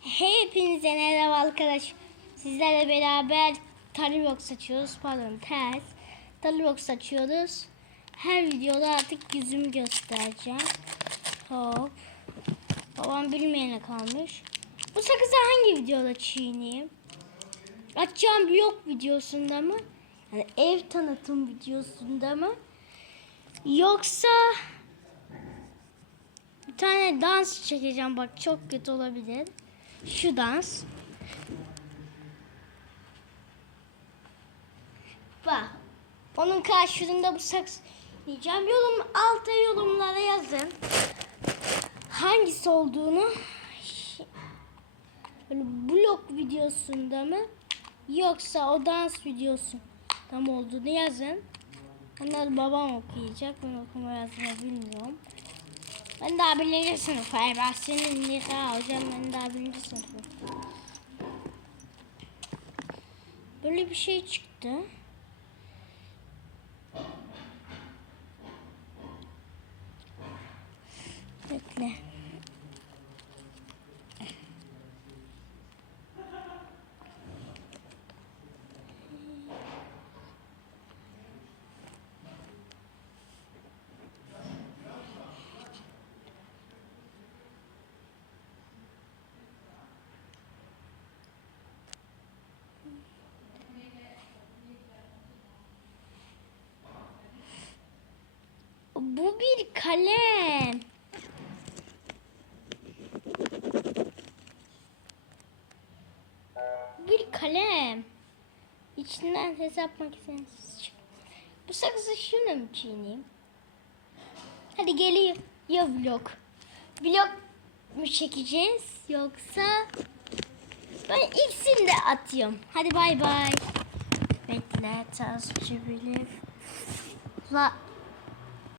Hepinize merhaba arkadaş. Sizlerle beraber Talybox açıyoruz. Pardon ters. Talybox açıyoruz. Her videoda artık yüzümü göstereceğim. Hop. Babam bilmeyene kalmış. Bu sakızı hangi videoda çiğneyim? Açacağım vlog videosunda mı? Yani ev tanıtım videosunda mı? Yoksa bir tane dans çekeceğim bak çok kötü olabilir. Şu dans. Bak. Onun karşılığında bu saks diyeceğim. Yorum alta yorumlara yazın. Hangisi olduğunu böyle blog videosunda mı yoksa o dans videosu tam olduğunu yazın. Onları babam okuyacak. Ben okuma yazma bilmiyorum. Ben daha birinci sınıf. Hayır senin Nika hocam ben daha birinci sınıfım. Böyle bir şey çıktı. Bekle. Bu bir kalem. Bir kalem. İçinden hesap makinesi çık. Bu sakızı şunu mu çiğneyim? Hadi geliyor ya vlog. Vlog mu çekeceğiz yoksa ben ikisini de atıyorum. Hadi bay bay. Bekle tasvip La